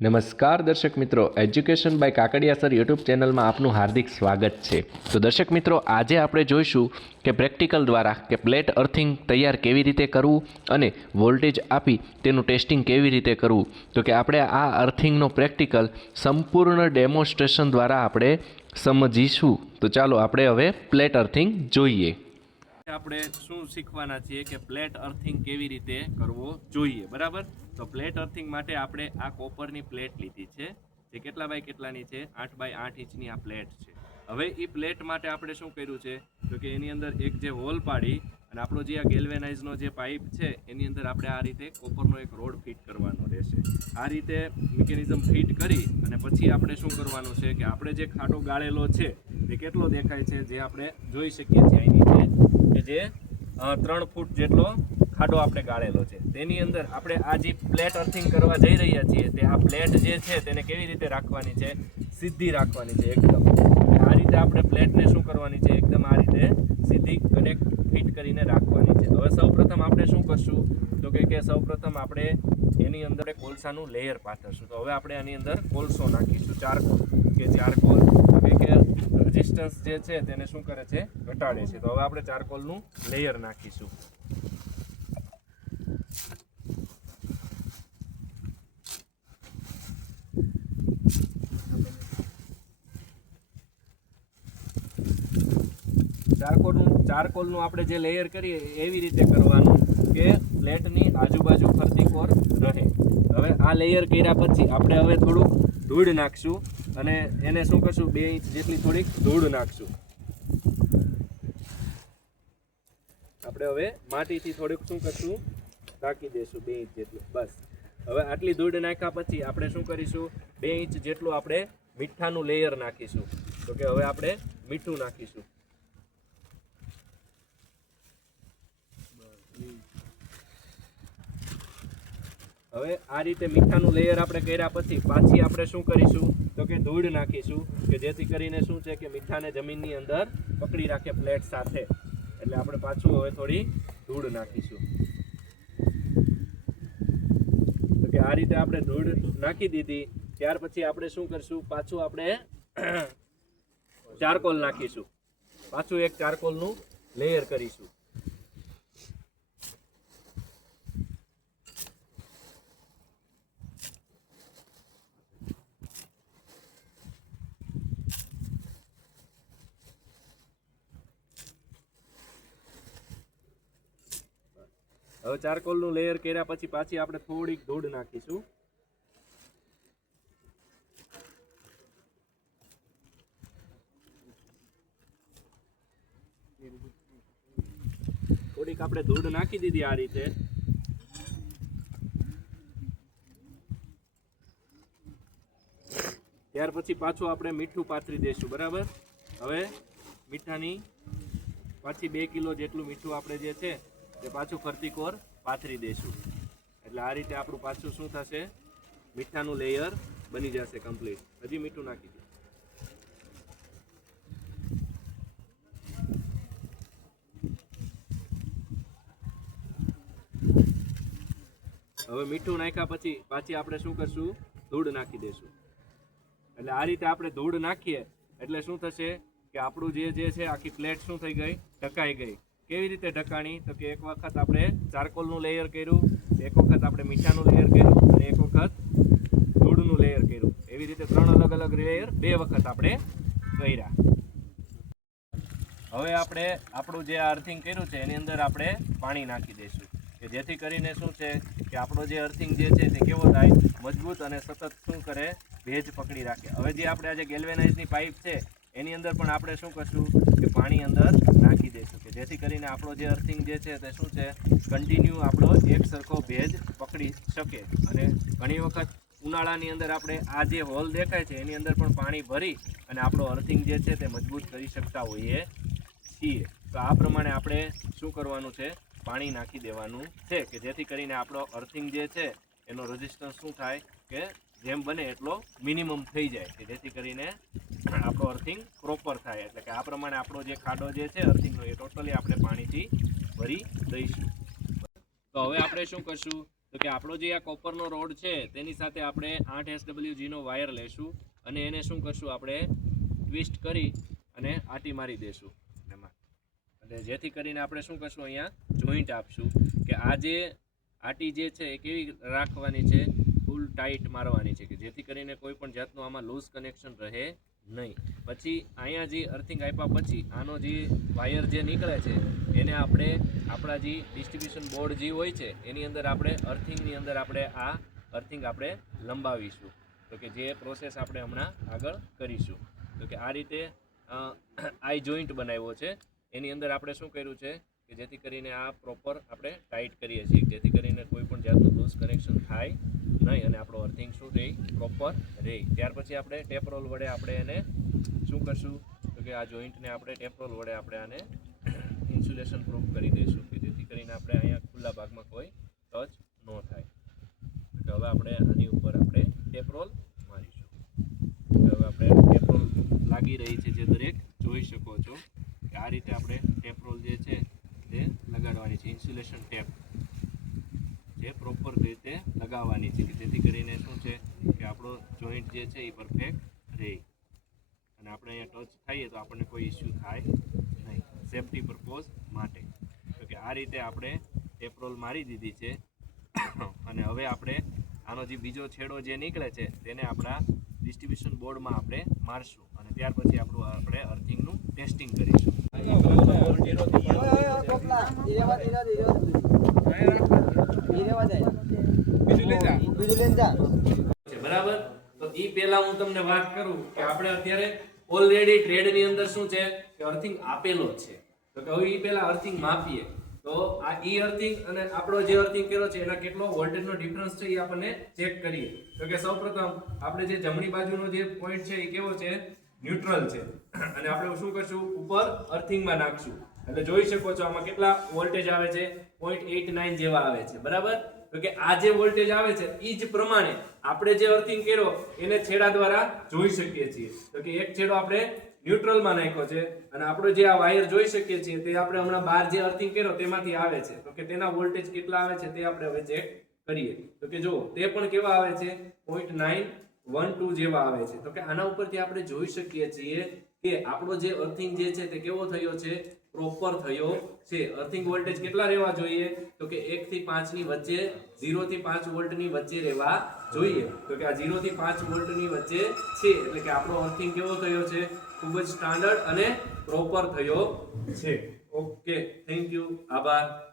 નમસ્કાર દર્શક મિત્રો education by Kakadiya sir YouTube ચેનલમાં આપનું હાર્દિક સ્વાગત છે. તો દર્શક મિત્રો, આજે આપણે જોઈશું કે પ્રેક્ટિકલ દ્વારા કે પ્લેટ અર્થિંગ તૈયાર કેવી રીતે કરવું અને વોલ્ટેજ આપી તેનું ટેસ્ટિંગ કેવી રીતે કરવું. તો કે આપણે આ અર્થિંગનો પ્રેક્ટિકલ સંપૂર્ણ ડેમોન્સ્ટ્રેશન દ્વારા આપણે સમજીશું. તો ચાલો આપણે હવે પ્લેટ અર્થિંગ જોઈએ. આપણે શું શીખવાના છીએ કે પ્લેટ અર્થિંગ કેવી રીતે કરવો જોઈએ, બરાબર? તો પ્લેટ અર્થિંગ માટે આપણે આ કોપરની પ્લેટ લીધી છે, જે કેટલા બાય કેટલાની છે? આઠ બાય આઠ ઇંચની આ પ્લેટ છે. હવે એ પ્લેટ માટે આપણે શું કર્યું છે? તો કે એની અંદર એક જે હોલ પાડી અને આપણો જે આ ગેલ્વેનાઇઝનો જે પાઇપ છે, એની અંદર આપણે આ રીતે કોપરનો એક રોડ ફિટ કરવાનો રહેશે. આ રીતે મિકેનિઝમ ફિટ કરી અને પછી આપણે શું કરવાનું છે કે આપણે જે ખાડો ગાળેલો છે, તે કેટલો દેખાય છે? જે આપણે જોઈ શકીએ છીએ અહીંની કે જે ત્રણ ફૂટ જેટલો ખાડો આપણે ગાળેલો છે. તેની અંદર આપણે આ જે પ્લેટ અર્થિંગ કરવા જઈ રહ્યા છીએ, તે આ પ્લેટ જે છે તેને કેવી રીતે રાખવાની છે, સીધી રાખવાની છે એકદમ. આ રીતે આપણે પ્લેટને શું કરવાની છે, એકદમ આ રીતે સીધી કનેક્ટ ફિટ કરીને રાખવાની છે. હવે સૌપ્રથમ આપણે શું કરશું? તો કે સૌપ્રથમ આપણે એની અંદર કોલસાનું લેયર પાથરશું. તો હવે આપણે આની અંદર કોલસો નાખીશું ચારકોલ કે ચારકોલ કે રેઝિસ્ટન્સ જે છે તેને શું કરે છે? ઘટાડે છે. તો હવે આપણે ચારકોલનું લેયર નાખીશું. ચારકોલનું ચારકોલનું આપણે જે લેયર કરીએ, એવી રીતે કરવાનું કે પ્લેટની આજુબાજુ ફરતી કોર રહે. હવે આ લેયર કર્યા પછી આપણે હવે થોડુંક ધૂળ નાખશું. અને એને શું કરશું? બે ઇંચ જેટલી થોડીક ધૂળ નાખશું. આપણે હવે માટીથી થોડુંક શું કરશું? ઢાંકી દઈશું બે ઇંચ જેટલું. બસ. હવે આટલી ધૂળ નાખ્યા પછી આપણે શું કરીશું? બે ઇંચ જેટલું આપણે મીઠાનું લેયર નાખીશું. તો કે હવે આપણે મીઠું નાખીશું. હવે આ રીતે મીઠાનું લેયર આપણે કર્યા પછી પાછી આપણે શું કરીશું? તો કે ધૂળ નાખીશું, કે જેથી કરીને શું છે કે મીઠાને જમીનની અંદર પકડી રાખે પ્લેટ સાથે. એટલે આપણે પાછું હવે થોડી ધૂળ નાખીશું. તો કે આ રીતે આપણે ધૂળ નાખી દીધી. ત્યાર પછી આપણે શું કરશું? પાછું આપણે ચારકોલ નાખીશું. પાછું એક ચારકોલનું લેયર કરીશું. હવે ચારકોલનું લેયર કર્યા પછી પાછી આપણે થોડીક ધૂળ નાખીશું. થોડીક આપણે ધૂળ નાખી દીધી આ રીતે. ત્યાર પછી પાછું આપણે મીઠું પાથરી દઈશું બરાબર? હવે મીઠાની પાછી બે કિલો જેટલું મીઠું આપણે જે છે તે પાછું ફરતી કોર પાથરી દઈશું એટલે આ રીતે આપણું પાછું શું થશે? મીઠાનું લેયર બની જશે કમ્પ્લીટ હજી મીઠું નાખી દો. હવે મીઠું નાખ્યા પછી પાછી આપણે શું કરશું? ધૂળ નાખી દઈશું એટલે આ રીતે આપણે ધૂળ નાખીએ એટલે શું થશે? કે આપણું જે જે છે, આખી પ્લેટ શું થઈ ગઈ? ઢકાઈ ગઈ. કેવી રીતે ઢકાણી? તો કે એક વખત આપણે ચારકોલનું લેયર કર્યું, એક વખત આપણે મીઠાનું લેયર કર્યું અને એક વખત ધૂળનું લેયર કર્યું. એવી રીતે ત્રણ અલગ અલગ લેયર બે વખત આપણે કર્યા. હવે આપણે આપણું જે અર્થિંગ કર્યું છે, એની અંદર આપણે પાણી નાખી દઈશું. કે જેથી કરીને શું છે કે આપણો જે અર્થિંગ જે છે તે કેવો થાય, મજબૂત અને સતત શું કરે, ભેજ પકડી રાખે. હવે જે આપણે આજે ગેલ્વેનાઇઝની પાઇપ છે એની અંદર પણ આપણે શું કરશું કે પાણી અંદર નાખી દઈશું કે જેથી કરીને આપણો જે અર્થિંગ જે છે તે શું છે? કન્ટિન્યુ આપણો એક સરખો ભેજ પકડી શકે. અને ઘણી વખત ઉનાળાની અંદર આપણે આ જે હોલ દેખાય છે એની અંદર પણ પાણી ભરી અને આપણો અર્થિંગ જે છે તે મજબૂત કરી શકતા હોઈએ છીએ. તો આ પ્રમાણે આપણે શું કરવાનું છે? પાણી નાખી દેવાનું છે કે જેથી કરીને આપણો અર્થિંગ જે છે એનો રેઝિસ્ટન્સ શું થાય કે જેમ બને એટલો મિનિમમ થઈ જાય કે જેથી કરીને આપણો અર્થિંગ પ્રોપર થાય. એટલે કે આ પ્રમાણે આપણો જે ખાડો જે છે અર્થિંગનો એ ટોટલી આપણે પાણીથી ભરી દઈશું. તો હવે આપણે શું કરશું? તો કે આપણો જે આ કોપરનો રોડ છે, તેની સાથે આપણે આઠ એસડબલ્યુજીનો વાયર લેશું અને એને શું કરશું આપણે ટ્વિસ્ટ કરી અને આટી મારી દેશું. એમાં. એટલે જેથી કરીને આપણે શું કરશું અહીંયા જોઈન્ટ આપશું. કે આ જે આટી જે છે એ કેવી રાખવાની છે? ફૂલ ટાઈટ મારવાની છે કે જેથી કરીને કોઈ પણ જાતનું આમાં લૂઝ કનેક્શન રહે નહીં. પછી અહીંયા જે અર્થિંગ આપ્યા પછી આનો જે વાયર જે નીકળે છે, એને આપણે આપણા જે ડિસ્ટ્રીબ્યુશન બોર્ડ જે હોય છે, એની અંદર આપણે અર્થિંગની અંદર આપણે આ અર્થિંગ આપણે લંબાવીશું. તો કે જે પ્રોસેસ આપણે હમણાં આગળ કરીશું. તો કે આ રીતે આઈ જોઈન્ટ બનાવ્યો છે. એની અંદર આપણે શું કર્યું છે? કે જેથી કરીને આ પ્રોપર આપણે ટાઈટ કરીએ છીએ, જેથી કરીને કોઈ પણ જાતનું લૂઝ કનેક્શન થાય નહીં અને આપણો અર્થિંગ શું રહે? પ્રોપર રહે. ત્યાર પછી આપણે ટેપરોલ વડે આપણે એને શું કરશું? તો કે આ જોઈન્ટને આપણે ટેપરોલ વડે આપણે આને ઇન્સ્યુલેશન પ્રૂફ કરી દઈશું, કે જેથી કરીને આપણે અહીંયા ખુલ્લા ભાગમાં કોઈ ટચ ન થાય. તો હવે આપણે આની ઉપર આપણે ટેપરોલ મારીશું. હવે આપણે ટેપરોલ લાગી રહી છે જે દરેક જોઈ શકો છો કે આ રીતે આપણે ટેપરોલ જે છે લગાડવાની છે ઇન્સ્યુલેશન ટેપ જે પ્રોપર રીતે લગાવવાની છે, કે જેથી કરીને શું છે કે આપણો જોઈન્ટ જે છે એ પરફેક્ટ રહે. અને આપણે અહીંયા ટચ થઈએ તો આપણને કોઈ ઇસ્યુ થાય નહીં. સેફટી પર્પોઝ માટે. તો કે આ રીતે આપણે એપ્રોલ મારી દીધી છે. અને હવે આપણે આનો જે બીજો છેડો જે નીકળે છે, તેને આપણા ડિસ્ટ્રીબ્યુશન બોર્ડમાં આપણે મારશું. અને ત્યાર પછી આપણું આપણે અર્થિંગનું ટેસ્ટિંગ કરીશું. બરાબર? તો ઈ પહેલા હું તમને વાત કરું કે આપણે અત્યારે ઓલરેડી ટ્રેડની અંદર શું છે કે અર્થિંગ આપેલો છે. તો કે હવે ઈ પહેલા અર્થિંગ માપીએ. તો આ ઈ અર્થિંગ અને આપણો જે અર્થિંગ કર્યો છે, એના કેટલો વોલ્ટેજ નો ડિફરન્સ છે એ આપણને ચેક કરીએ. તો કે સૌપ્રથમ આપણે જે જમણી બાજુનો જે પોઈન્ટ છે એ કેવો છે? ન્યુટ્રલ છે. અને આપણે શું કરશું? ઉપર અર્થિંગમાં નાખશું. એટલે જોઈ શકો છો આમાં કેટલા વોલ્ટેજ આવે છે? 0.89 જેવા આવે છે. બરાબર? તો કે આ જે વોલ્ટેજ આવે છે એ જ પ્રમાણે આપણે જે અર્થિંગ કર્યો, એને છેડા દ્વારા જોઈ શકીએ છીએ. તો કે એક છેડો આપણે ન્યુટ્રલમાં નાખ્યો છે અને આપણો જે આ વાયર જોઈ શકીએ છીએ, તે આપણે હમણાં બહાર જે અર્થિંગ કર્યો, તેમાંથી આવે છે. તો કે તેના વોલ્ટેજ કેટલા આવે છે, તે આપણે હવે ચેક કરીએ. તો કે જો તે પણ કેવા આવે છે? 0.912 જેવા આવે છે. તો કે આના ઉપરથી આપણે જોઈ શકીએ છીએ કે આપણો જે અર્થિંગ જે છે તે કેવો થયો છે? પ્રોપર થયો છે. અર્થિંગ વોલ્ટેજ કેટલા રહેવા જોઈએ? તો કે 1 થી 5 ની વચ્ચે 0 થી 5 વોલ્ટની વચ્ચે રહેવા જોઈએ. તો કે આ 0 થી 5 વોલ્ટની વચ્ચે છે. એટલે કે આપણો અર્થિંગ કેવો થયો છે? ખૂબ જ સ્ટાન્ડર્ડ અને પ્રોપર થયો છે. ઓકે થેન્ક યુ આભાર.